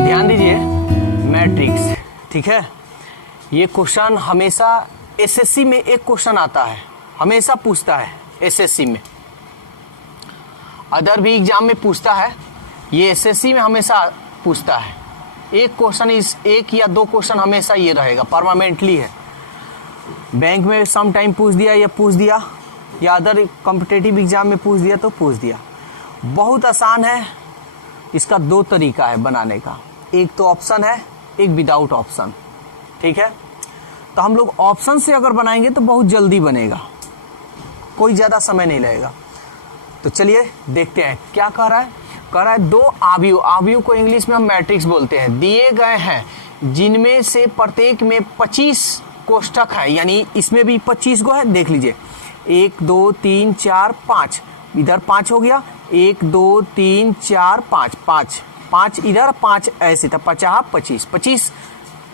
ध्यान दीजिए, मैट्रिक्स, ठीक है। ये क्वेश्चन हमेशा एसएससी में एक क्वेश्चन आता है, हमेशा पूछता है एसएससी में, अदर भी एग्जाम में पूछता है, ये एसएससी में हमेशा पूछता है। एक क्वेश्चन, इस एक या दो क्वेश्चन हमेशा ये रहेगा, परमानेंटली है। बैंक में सम टाइम पूछ दिया या अदर कॉम्पिटिटिव एग्जाम में पूछ दिया तो पूछ दिया। बहुत आसान है, इसका दो तरीका है बनाने का, एक तो ऑप्शन है, एक विदाउट ऑप्शन, ठीक है। तो हम लोग ऑप्शन से अगर बनाएंगे तो बहुत जल्दी बनेगा, कोई ज़्यादा समय नहीं लगेगा। तो चलिए देखते हैं क्या कह रहा है। दो आव्यूह को इंग्लिश में हम मैट्रिक्स बोलते हैं, दिए गए हैं जिनमें से प्रत्येक में 25 कोष्ठक है, यानी इसमें भी 25 गो है। देख लीजिए 1 2 3 4 5, इधर 5 हो गया, 1 2 3 4 5, 5 इधर 5 ऐसे था, 25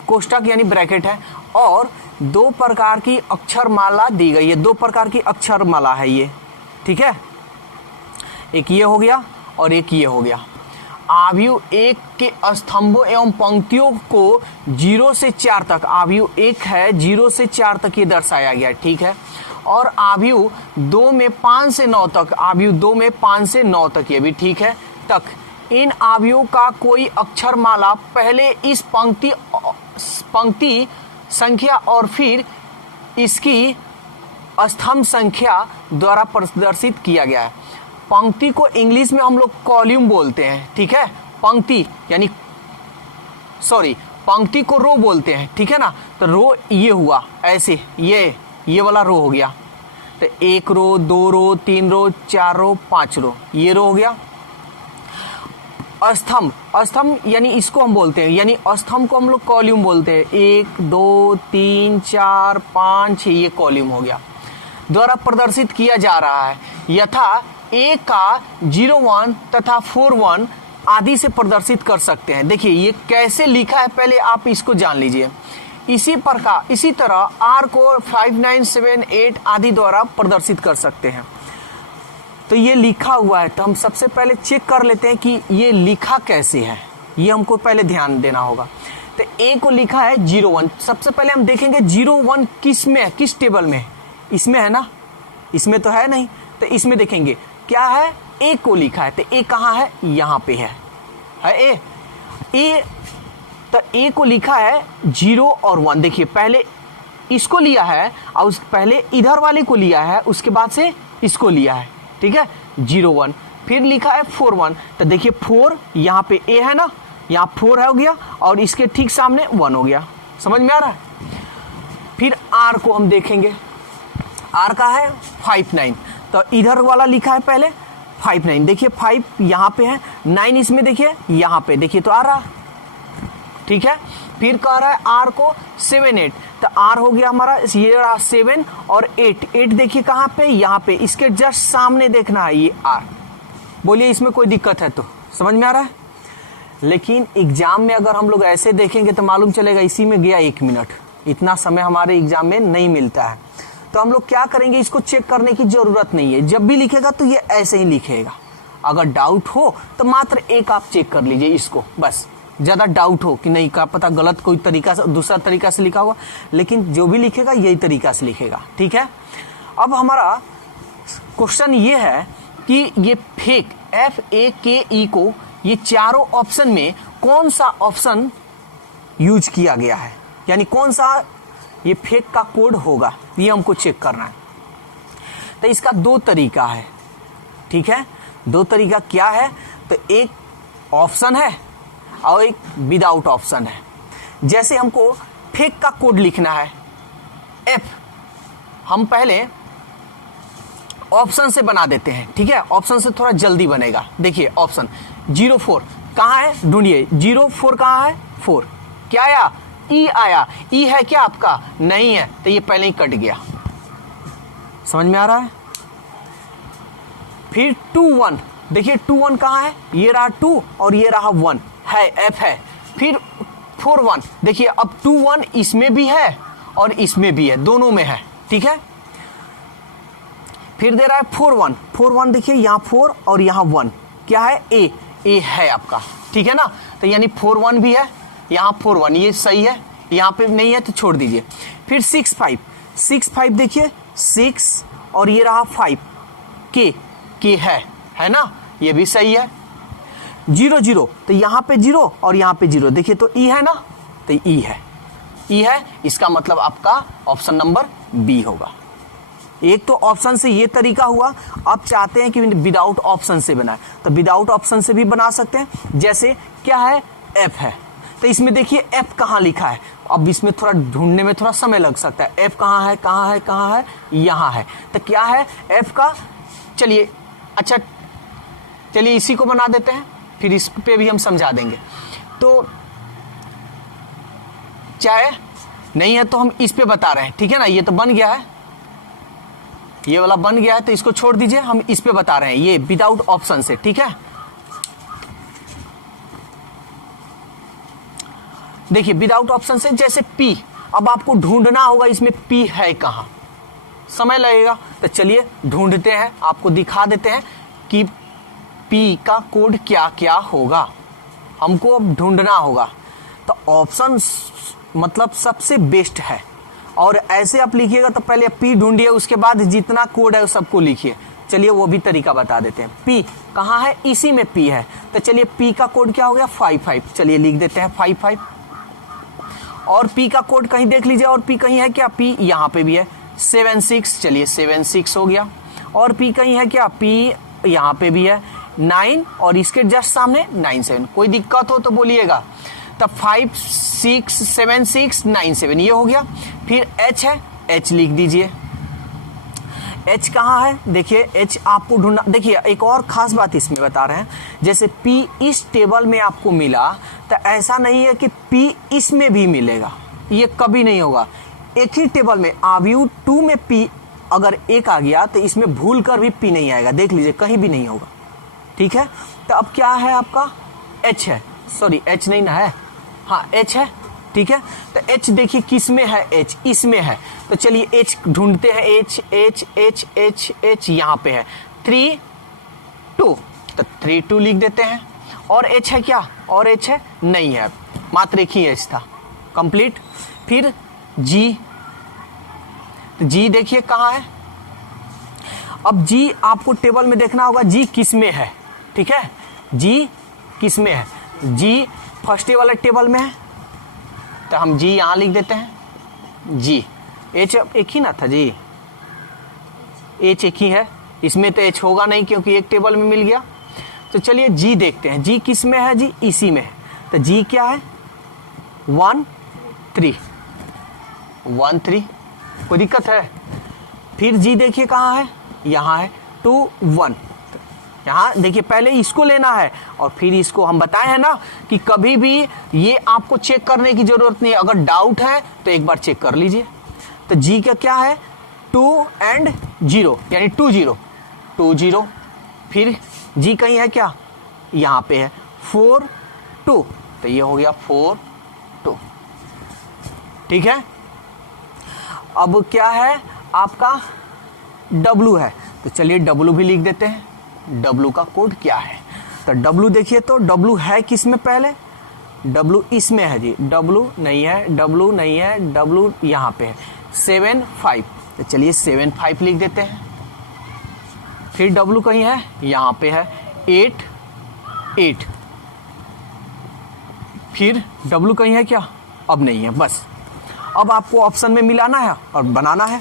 कोष्ठक यानी ब्रैकेट है। और दो प्रकार की अक्षरमाला दी गई है, दो प्रकार की अक्षरमाला है ये, ठीक है। एक ये हो गया और एक ये हो गया। आव्यूह एक के स्तंभों एवं पंक्तियों को 0 से 4 तक, आव्यूह एक है 0 से 4 तक ये दर्शाया गया है, ठीक है। और आव्यूह 2 में 5 से 9 तक, आव्यूह 2 में 5 से 9 तक ये भी ठीक है तक। इन आव्यूह का कोई अक्षरमाला पहले इस पंक्ति संख्या और फिर इसकी स्तंभ संख्या द्वारा प्रदर्शित किया गया है। पंक्ति को इंग्लिश में हम लोग कॉलम बोलते हैं, ठीक है। पंक्ति को रो बोलते हैं, ठीक है ना। तो रो ये हुआ ऐसे, ये वाला रो हो गया। तो 1 रो 2 रो 3 रो 4 रो 5 रो, ये रो हो गया। स्तंभ यानी इसको हम बोलते हैं, यानी स्तंभ को हम लोग कॉलम बोलते हैं। 1 2 3 4 5 ये कॉलम हो गया, द्वारा प्रदर्शित किया जा रहा है। यथा A का 0 1 तथा 4 1 आदि से प्रदर्शित कर सकते हैं। देखिए ये कैसे लिखा है, पहले आप इसको जान लीजिए। इसी तरह R को 5 9 7 8 आदि द्वारा प्रदर्शित कर सकते हैं। तो ये लिखा हुआ है, तो हम सबसे पहले चेक कर लेते हैं कि ये लिखा कैसे है, ये हमको पहले ध्यान देना होगा। तो A को लिखा है 0 1, सबसे पहले हम देखेंगे 0 1 किस में है, किस टेबल में, इसमें है ना, इसमें तो है नहीं। तो इसमें देखेंगे क्या है, A को लिखा है। तो A कहाँ है, यहाँ पे है A। तो A को लिखा है 0 और 1। देखिए पहले इसको लिया है और पहले इधर वाले को लिया है, उसके बाद से इसको लिया है, ठीक है। 0 1 फिर लिखा है 4 1। तो देखिए 4 यहाँ पे A है ना, यहाँ 4 हो गया और इसके ठीक सामने 1 हो गया, समझ में आ रहा है। फिर R को हम देखेंगे, R का है 5 9। तो इधर वाला लिखा है पहले 5 9, देखिए 5 यहाँ पे है, 9 इसमें देखिए यहाँ पे, देखिए तो आ रहा, ठीक है। फिर कह रहा है R को 7 8। तो R हो गया हमारा, ये रहा 7 और 8 देखिए कहाँ पे, यहाँ पे, इसके जस्ट सामने देखना है ये R। बोलिए इसमें कोई दिक्कत है तो, समझ में आ रहा है। लेकिन एग्जाम में अगर हम लोग ऐसे देखेंगे तो मालूम चलेगा इसी में गया 1 मिनट, इतना समय हमारे एग्जाम में नहीं मिलता है। तो हम लोग क्या करेंगे, इसको चेक करने की जरूरत नहीं है, जब भी लिखेगा तो ये ऐसे ही लिखेगा। अगर डाउट हो तो मात्र एक आप चेक कर लीजिए इसको, बस। ज़्यादा डाउट हो कि नहीं, का पता गलत कोई तरीका से, दूसरा तरीका से लिखा हुआ, लेकिन जो भी लिखेगा यही तरीका से लिखेगा, ठीक है। अब हमारा क्वेश्चन ये है कि ये फेक FAKE को ये चारों ऑप्शन में कौन सा ऑप्शन यूज किया गया है, यानी कौन सा ये फेक का कोड होगा, ये हमको चेक करना है। तो इसका दो तरीका है, ठीक है। दो तरीका क्या है, तो एक ऑप्शन है और एक विदाउट ऑप्शन है। जैसे हमको फेक का कोड लिखना है F, हम पहले ऑप्शन से बना देते हैं, ठीक है। ऑप्शन से थोड़ा जल्दी बनेगा। देखिए ऑप्शन 0 4 कहाँ है, ढूंढिए 0 4 कहाँ है, 4 क्या आया, E आया। E है क्या आपका, नहीं है, तो ये पहले ही कट गया, समझ में आ रहा है। फिर 2 1, देखिए 2 1 कहाँ है, ये रहा 2 और ये रहा 1 है, F है। फिर 4 1, देखिए अब 2 1 इसमें भी है और इसमें भी है, दोनों में है, ठीक है। फिर दे रहा है 4 1 देखिए यहाँ 4 और यहाँ 1 क्या है, A है आपका, ठीक है ना। तो यानी 4 1 भी है, यहाँ 4 1, ये सही है, यहाँ पे नहीं है तो छोड़ दीजिए। फिर 6 5, 6 5 देखिए 6 और ये रहा 5, के है ना, ये भी सही है। 0 0 तो यहाँ पे 0 और यहाँ पे 0, देखिए तो ई है ना, तो ई है, इसका मतलब आपका ऑप्शन नंबर बी होगा। एक तो ऑप्शन से ये तरीका हुआ, आप चाहते हैं कि विदाउट ऑप्शन से बनाए तो विदाउट ऑप्शन से भी बना सकते हैं। जैसे क्या है, एफ है, तो इसमें देखिए एफ कहाँ लिखा है, अब इसमें थोड़ा ढूंढने में थोड़ा समय लग सकता है। एफ कहाँ है, कहाँ है, कहाँ है, यहाँ है, तो क्या है एफ का, चलिए अच्छा चलिए इसी को बना देते हैं, फिर इस पे भी हम समझा देंगे। तो चाहे नहीं है तो हम इस पे बता रहे हैं, ठीक है ना, ये तो बन गया है, ये वाला बन गया है, तो इसको छोड़ दीजिए, हम इस पे बता रहे हैं, ये विदाउट ऑप्शन से, ठीक है। देखिए विदाउट ऑप्शन से, जैसे P, अब आपको ढूंढना होगा इसमें P है कहां, समय लगेगा, तो चलिए ढूंढते हैं, आपको दिखा देते हैं कि P का कोड क्या क्या होगा, हमको अब ढूंढना होगा। तो ऑप्शन मतलब सबसे बेस्ट है, और ऐसे आप लिखिएगा तो पहले P ढूंढिए, उसके बाद जितना कोड है सबको लिखिए। चलिए वो भी तरीका बता देते हैं। P कहाँ है, इसी में P है, तो चलिए P का कोड क्या हो गया 5 5, चलिए लिख देते हैं 5 5। और P का कोड कहीं देख लीजिए, और P कहीं है क्या, P यहाँ पे भी है 7 6, चलिए 7 6 हो गया। और P कहीं है क्या, P यहाँ पे भी है 9, और इसके जस्ट सामने 9 7, कोई दिक्कत हो तो बोलिएगा। तब 5 6 7 6 9 7 ये हो गया। फिर H है, H लिख दीजिए। H कहाँ है, देखिए H आपको ढूंढना, देखिए एक और खास बात इसमें बता रहे हैं, जैसे P इस टेबल में आपको मिला तो ऐसा नहीं है कि P इसमें भी मिलेगा, ये कभी नहीं होगा। एक ही टेबल में आव्यू 2 में P अगर एक आ गया तो इसमें भूल कर भी P नहीं आएगा, देख लीजिए कहीं भी नहीं होगा, ठीक है। तो अब क्या है आपका H है, सॉरी H नहीं ना है, हाँ H है, ठीक है। तो H देखिए किस में है, H इसमें है, तो चलिए H ढूंढते हैं। H H H H H यहाँ पे है 3 2, तो 3 2 लिख देते हैं। और H है क्या, और H है नहीं है, मात्र एक ही H था, कंप्लीट। फिर G, G देखिए कहाँ है, अब G आपको टेबल में देखना होगा G किस में है, ठीक है। G किस में है, G फर्स्ट वाले टेबल में है, तो हम G यहाँ लिख देते हैं। G H एक ही ना था जी, H एक ही है, इसमें तो H होगा नहीं क्योंकि एक टेबल में मिल गया। तो चलिए G देखते हैं, G किस में है, G इसी में है, तो G क्या है 1 3 1 3, कोई दिक्कत है। फिर G देखिए कहाँ है, यहाँ है 2 1, यहाँ देखिए पहले इसको लेना है और फिर इसको, हम बताए हैं ना कि कभी भी ये आपको चेक करने की जरूरत नहीं है, अगर डाउट है तो एक बार चेक कर लीजिए। तो G का क्या है 2 and 0, यानी 2 0 2 0। फिर G कहीं है क्या, यहाँ पे है 4 2, तो ये हो गया 4 2, ठीक है। अब क्या है आपका W है, तो चलिए W भी लिख देते हैं। W का कोड क्या है, तो W देखिए, तो W है किस में, पहले W इसमें है जी, W नहीं है, W नहीं है, W यहाँ पे है 7 5, तो चलिए 7 5 लिख देते हैं। फिर W कहीं है, यहाँ पे है 8 8। फिर W कहीं है क्या, अब नहीं है, बस अब आपको ऑप्शन में मिलाना है और बनाना है।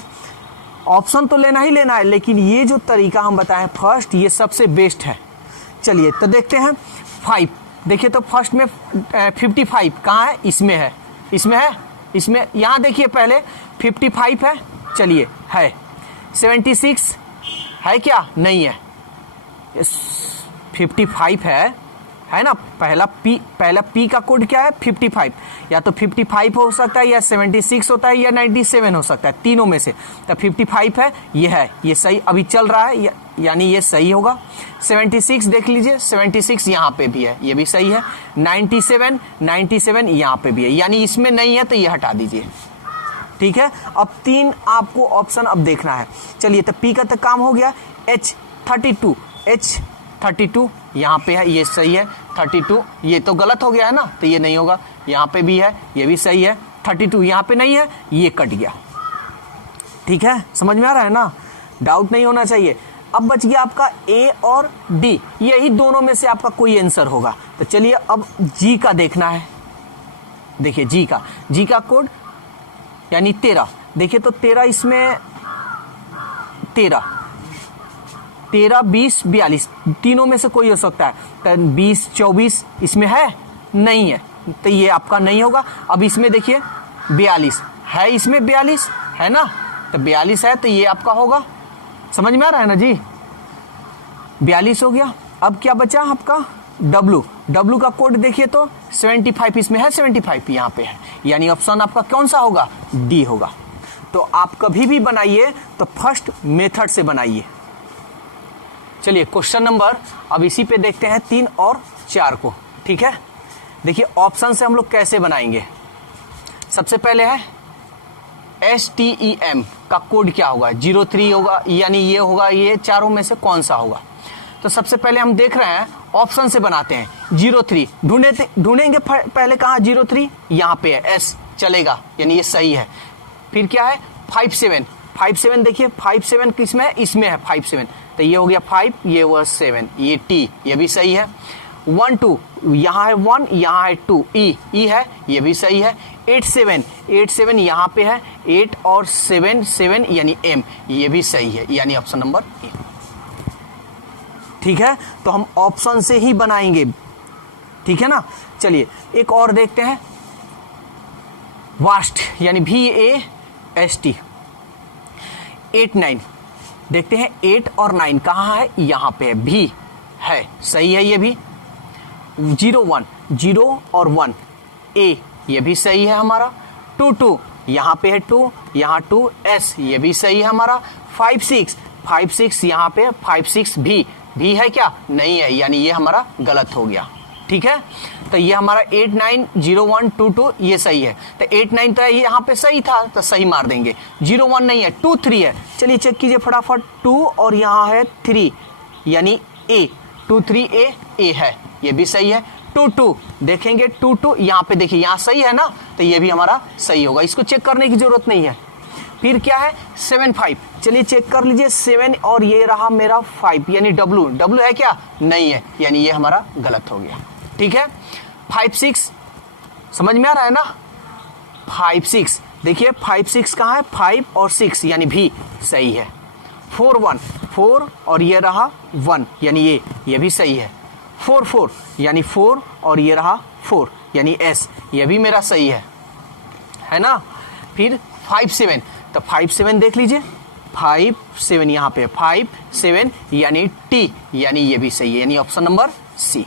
ऑप्शन तो लेना ही लेना है, लेकिन ये जो तरीका हम बताएं फर्स्ट, ये सबसे बेस्ट है। चलिए तो देखते हैं 5, देखिए तो फर्स्ट में 55 कहाँ है, इसमें है, इसमें है, इसमें यहाँ देखिए पहले 55 है, चलिए है 76 है क्या, नहीं है, 55 है ना। पहला P का कोड क्या है 55, या तो 55 हो सकता है, या 76 होता है, या 97 हो सकता है, तीनों में से। तो 55 है, ये सही अभी चल रहा है, यानी ये सही होगा। 76 देख लीजिए, 76 यहाँ पे भी है, ये भी सही है। 97 यहाँ पे भी है, यानी इसमें नहीं है तो ये हटा दीजिए, ठीक है। अब 3 आपको ऑप्शन अब देखना है। चलिए तो P का तो काम हो गया। H 32 यहाँ पे है, ये सही है। 32, ये तो गलत हो गया है ना, तो ये नहीं होगा। यहाँ पे भी है, ये भी सही है। 32 यहाँ पे नहीं है, ये कट गया। ठीक है, समझ में आ रहा है ना, डाउट नहीं होना चाहिए। अब बच गया आपका ए और डी, यही दोनों में से आपका कोई आंसर होगा। तो चलिए अब जी का देखना है। देखिए जी का कोड यानी 13। देखिए तो 13 इसमें 13, 20, 42 तीनों में से कोई हो सकता है। तो 20, 24 इसमें है नहीं है, तो ये आपका नहीं होगा। अब इसमें देखिए 42 है, इसमें 42 है ना, तो 42 है तो ये आपका होगा। समझ में आ रहा है ना जी, 42 हो गया। अब क्या बचा आपका डब्लू का कोड देखिए तो 75 इसमें है, 75 यहाँ पे है, यानी ऑप्शन आपका कौन सा होगा, डी होगा। तो आप कभी भी बनाइए तो फर्स्ट मेथड से बनाइए। चलिए क्वेश्चन नंबर अब इसी पे देखते हैं 3 और 4 को। ठीक है, देखिए ऑप्शन से हम लोग कैसे बनाएंगे। सबसे पहले है STEM का कोड क्या होगा, 03 होगा, यानी ये होगा, ये चारों में से कौन सा होगा। तो सबसे पहले हम देख रहे हैं ऑप्शन से बनाते हैं। 03 ढूंढेंगे पहले, कहाँ 03, यहाँ पे है, एस चलेगा, यानी ये सही है। फिर क्या है 57 देखिए 57 किसमें है, इसमें है 57, तो ये हो गया 5, ये हुआ 7, ये टी, ये भी सही है। 1 2 यहाँ है 1, यहाँ है 2, ई है, ये भी सही है। 87 यहाँ पे है, 8 और 7 यानी एम, ये भी सही है, यानी ऑप्शन नंबर ए। ठीक है, तो हम ऑप्शन से ही बनाएंगे। ठीक है ना, चलिए एक और देखते हैं। वास्ट यानी VAST 8 9 देखते हैं। 8 और 9 कहाँ है, यहाँ पे है, भी है, सही है ये भी। 01 0 और 1 ए, ये भी सही है हमारा। 2 2 यहाँ पे है 2, यहाँ 2 एस, ये भी सही है हमारा। 5 6 यहाँ पे 5 6 भी है क्या, नहीं है, यानी ये हमारा गलत हो गया। ठीक है, तो ये हमारा 8 9 0 1 2 2 ये सही है। तो 8 9 तो यहाँ पे सही था, तो सही मार देंगे। 0 1 नहीं है, 2 3 है। चलिए चेक कीजिए फटाफट, 2 और यहाँ है 3, यानी ए, 2 3 ए है, ये भी सही है। 2 2 देखेंगे, 2 2 यहाँ पे देखिए, यहाँ सही है ना, तो ये भी हमारा सही होगा, इसको चेक करने की जरूरत नहीं है। फिर क्या है 7 5, चलिए चेक कर लीजिए 7 और ये रहा मेरा 5, यानी डब्लू है क्या, नहीं है, यानी ये हमारा गलत हो गया। ठीक है, 5 6 समझ में आ रहा है ना, 5 6 देखिए 5 6 कहाँ है, 5 और 6 यानी भी सही है। 4 1 4 और ये रहा 1, यानी ये भी सही है। 4 4 यानी 4 और ये रहा 4, यानी एस, ये भी मेरा सही है ना। फिर 5 7, तो 5 7 देख लीजिए, 5 7 यहाँ पे 5 7 यानी टी, यानी ये भी सही है, यानी ऑप्शन नंबर सी।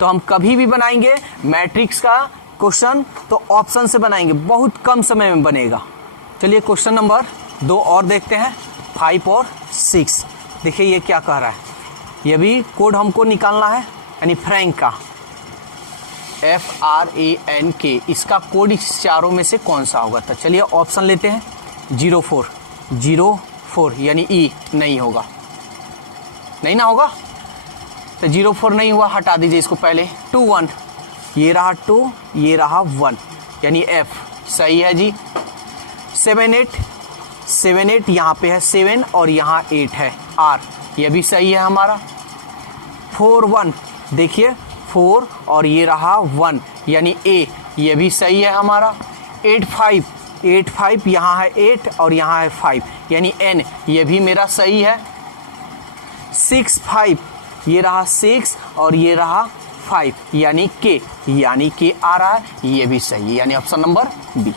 तो हम कभी भी बनाएंगे मैट्रिक्स का क्वेश्चन तो ऑप्शन से बनाएंगे, बहुत कम समय में बनेगा। चलिए क्वेश्चन नंबर 2 और देखते हैं। 5 और 6 देखिए ये क्या कह रहा है, ये भी कोड हमको निकालना है, यानी फ्रैंक का FRANK, इसका कोड इस चारों में से कौन सा होगा। तो चलिए ऑप्शन लेते हैं। 0 4 यानी ई नहीं होगा, नहीं ना होगा, तो 0 4 नहीं हुआ, हटा दीजिए इसको पहले। 2 1 ये रहा 2, ये रहा 1, यानी एफ सही है जी। 7 8 यहाँ पे है 7 और यहाँ 8 है, आर, ये भी सही है हमारा। 4 1 देखिए 4 और ये रहा 1, यानी ए, ये भी सही है हमारा। 8 5 यहाँ है 8 और यहाँ है 5, यानी एन, ये भी मेरा सही है। 6 5 ये रहा 6 और ये रहा 5, यानी के आ रहा है, ये भी सही है, यानी ऑप्शन नंबर बी।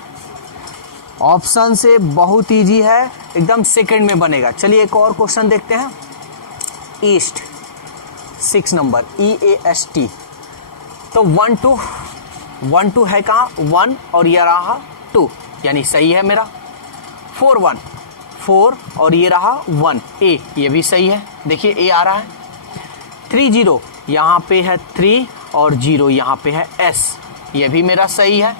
ऑप्शन से बहुत इजी है, एकदम सेकंड में बनेगा। चलिए एक और क्वेश्चन देखते हैं। ईस्ट 6 नंबर EAST, तो 1 2 है कहाँ, 1 और ये रहा 2, यानी सही है मेरा। 4 1 4 और ये रहा 1, ए, ये भी सही है, देखिए ए आ रहा है। 3 0 यहाँ पे है 3 और 0 यहाँ पे है एस, ये भी मेरा सही है।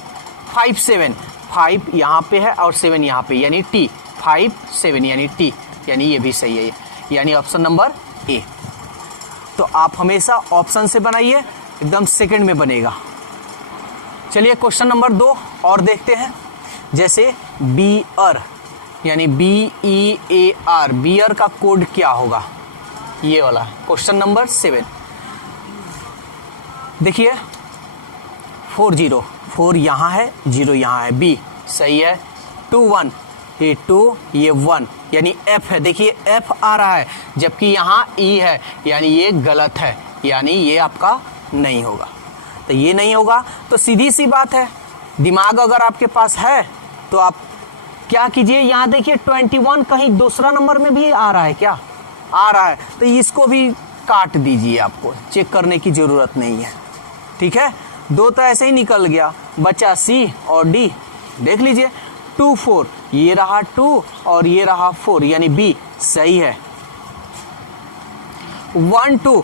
5 7 5 यहाँ पे है और 7 यहाँ पे, यानी टी, 5 7 यानी टी, यानी ये भी सही है, यानी ऑप्शन नंबर ए। तो आप हमेशा ऑप्शन से बनाइए एकदम सेकंड में बनेगा। चलिए क्वेश्चन नंबर 2 और देखते हैं। जैसे बियर यानी BEAR, बियर का कोड क्या होगा, ये वाला क्वेश्चन नंबर 7। देखिए 40, 4 यहाँ है, 0 यहाँ है, बी सही है। 2 1, ये 2 ये 1 यानी F है। देखिए F आ रहा है जबकि यहाँ E है, यानी ये गलत है, यानी ये आपका नहीं होगा। तो ये नहीं होगा, तो सीधी सी बात है, दिमाग अगर आपके पास है तो आप क्या कीजिए, यहाँ देखिए 21 कहीं दूसरा नंबर में भी आ रहा है, क्या आ रहा है, तो इसको भी काट दीजिए, आपको चेक करने की जरूरत नहीं है। ठीक है, 2 तो ऐसे ही निकल गया, बचा C और D। देख लीजिए 2 4, ये रहा 2 और ये रहा 4 यानी B सही है। 1 2,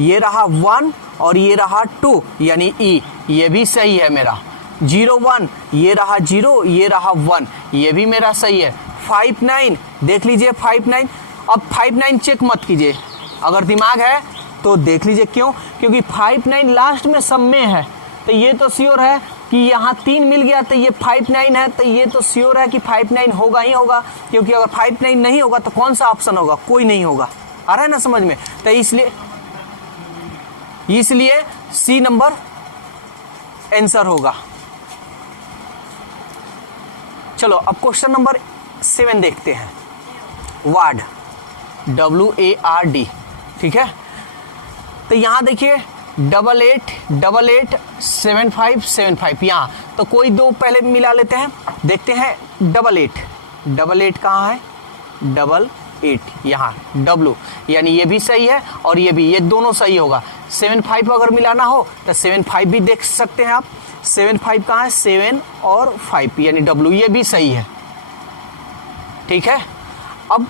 ये रहा 1 और ये रहा 2 यानी E, ये भी सही है मेरा। 0 1, ये रहा 0, ये रहा 1, ये भी मेरा सही है। 5 9, देख लीजिए 5 9। अब 5 9 चेक मत कीजिए, अगर दिमाग है तो देख लीजिए, क्यों, क्योंकि 5 9 लास्ट में सब में है, तो ये तो श्योर है कि यहाँ 3 मिल गया, तो ये 5 9 है, तो ये तो श्योर है कि 5 9 होगा ही होगा, क्योंकि अगर 5 9 नहीं होगा तो कौन सा ऑप्शन होगा, कोई नहीं होगा। आ रहा है ना समझ में, तो इसलिए C नंबर आंसर होगा। चलो अब क्वेश्चन नंबर 7 देखते हैं। वार्ड WARD, ठीक है, तो यहाँ देखिए 8888 75 75, यहाँ तो कोई 2 पहले मिला लेते हैं, देखते हैं 88 कहाँ है, 88 यहाँ W, यानी ये भी सही है और ये भी, ये दोनों सही होगा। 75 अगर मिलाना हो तो 75 भी देख सकते हैं आप, 75 कहाँ है, 7 और 5 यानी W, ये भी सही है। ठीक है, अब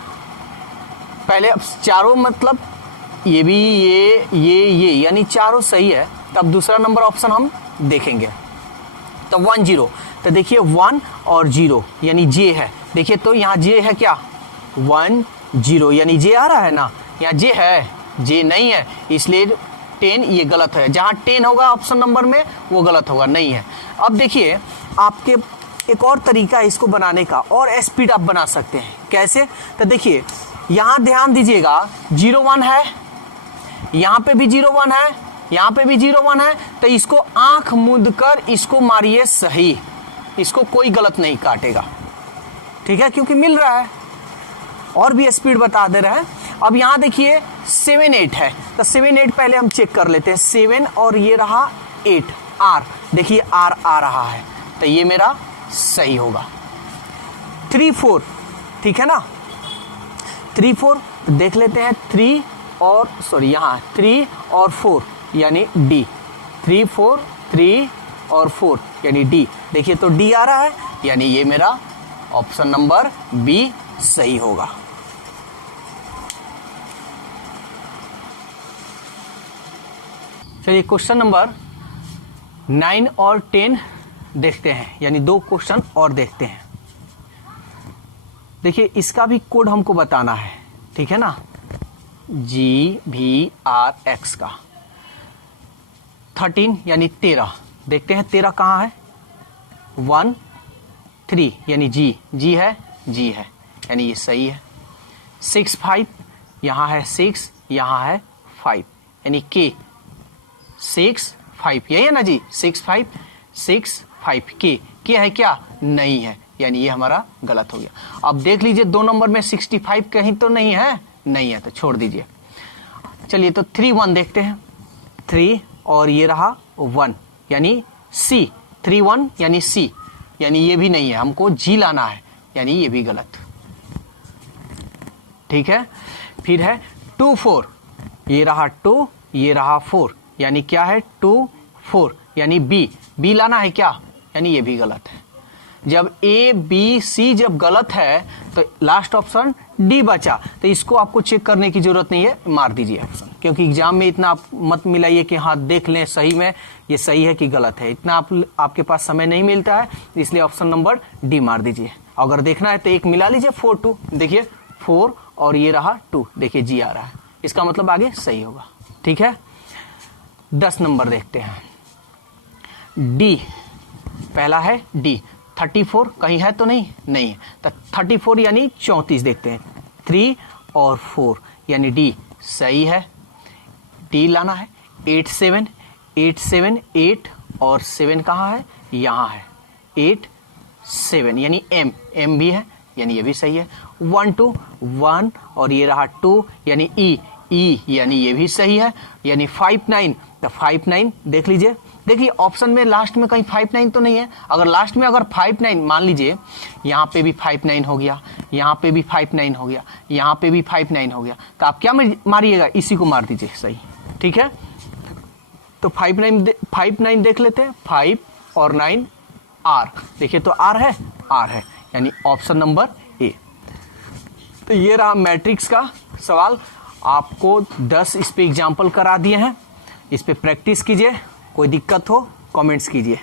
पहले अब चारों मतलब ये भी ये यानी चारों सही है, तब दूसरा नंबर ऑप्शन हम देखेंगे। तो 1 0, तो देखिए 1 और 0 यानी J है। देखिए तो यहाँ J है क्या, 1 0 यानी J आ रहा है ना, यहाँ J है, J नहीं है, इसलिए 10 ये गलत है। जहाँ 10 होगा ऑप्शन नंबर में वो गलत होगा, नहीं है। अब देखिए आपके एक और तरीका है इसको बनाने का, और स्पीड आप बना सकते हैं। कैसे, तो देखिए यहाँ ध्यान दीजिएगा 0 1 है, यहाँ पे भी 0 1 है, यहाँ पे भी 0 1 है, तो इसको आंख मूंद कर इसको मारिए सही, इसको कोई गलत नहीं काटेगा। ठीक है, क्योंकि मिल रहा है, और भी स्पीड बता दे रहा है। अब यहाँ देखिए 7 8 है, तो 7 8 पहले हम चेक कर लेते हैं। 7 और ये रहा 8 R, देखिए R आ रहा है, तो ये मेरा सही होगा। 3 4, ठीक है ना, 3 4 देख लेते हैं, 3 और सॉरी यहाँ 3 और 4 यानी D, 3 4 3 और 4 यानी D। देखिए तो D आ रहा है, यानी ये मेरा ऑप्शन नंबर B सही होगा। चलिए क्वेश्चन नंबर 9 और 10 देखते हैं, यानी 2 क्वेश्चन और देखते हैं। देखिए इसका भी कोड हमको बताना है, ठीक है ना, GVRX का 13 यानी 13, देखते हैं 13 कहाँ है, 1 3 यानी G है, G है यानी ये सही है। 6 5, यहाँ है 6, यहाँ है 5 यानी K 6 5, यही है ना जी, 6 5 6 5 K है क्या, नहीं है, यानी ये हमारा गलत हो गया। अब देख लीजिए 2 नंबर में 65 कहीं तो नहीं है, नहीं है तो छोड़ दीजिए। चलिए तो 3 1 देखते हैं, 3 और ये रहा 1 यानी C, 3 1 यानी C, यानी ये भी नहीं है, हमको G लाना है, यानी ये भी गलत। ठीक है, फिर है 2 4, ये रहा 2, ये रहा 4 यानी क्या है, 2 4 यानी B लाना है क्या, यानी ये भी गलत है। जब A B C जब गलत है तो लास्ट ऑप्शन D बचा, तो इसको आपको चेक करने की जरूरत नहीं है, मार दीजिए ऑप्शन, क्योंकि एग्जाम में इतना आप मत मिलाइए कि हाँ देख लें सही में ये सही है कि गलत है, इतना आपके पास समय नहीं मिलता है, इसलिए ऑप्शन नंबर D मार दीजिए। अगर देखना है तो एक मिला लीजिए 4 2, देखिए 4 और ये रहा 2, देखिए G आ रहा है, इसका मतलब आगे सही होगा। ठीक है, 10 नंबर देखते हैं। डी पहला है डी, 34 कहीं है तो नहीं, नहीं है, तो 34 यानी 34 देखते हैं। 3 और 4 यानी डी सही है, डी लाना है। 8 7 8 7 8 और 7 कहाँ है, यहाँ है। 8 7 यानी एम, एम भी है यानी ये भी सही है। 1 2 1 और ये रहा 2 यानी ई, ई यानी ये भी सही है, यानी 5 9, तो 5 9 देख लीजिए। देखिए ऑप्शन में लास्ट में कहीं 5 9 तो नहीं है। अगर लास्ट में अगर 5 9 मान लीजिए, यहाँ पे भी 5 9 हो गया, यहाँ पे भी 5 9 हो गया, यहाँ पे भी 5 9 हो गया, तो आप क्या मारिएगा, इसी को मार दीजिए, सही, ठीक है। तो 5 9 देख लेते हैं। 5 और 9 आर, देखिए तो आर है, यानी ऑप्शन नंबर ए। तो ये रहा मैट्रिक्स का सवाल। आपको 10 इस पे एग्जाम्पल करा दिए हैं, इस पे प्रैक्टिस कीजिए, कोई दिक्कत हो कमेंट्स कीजिए।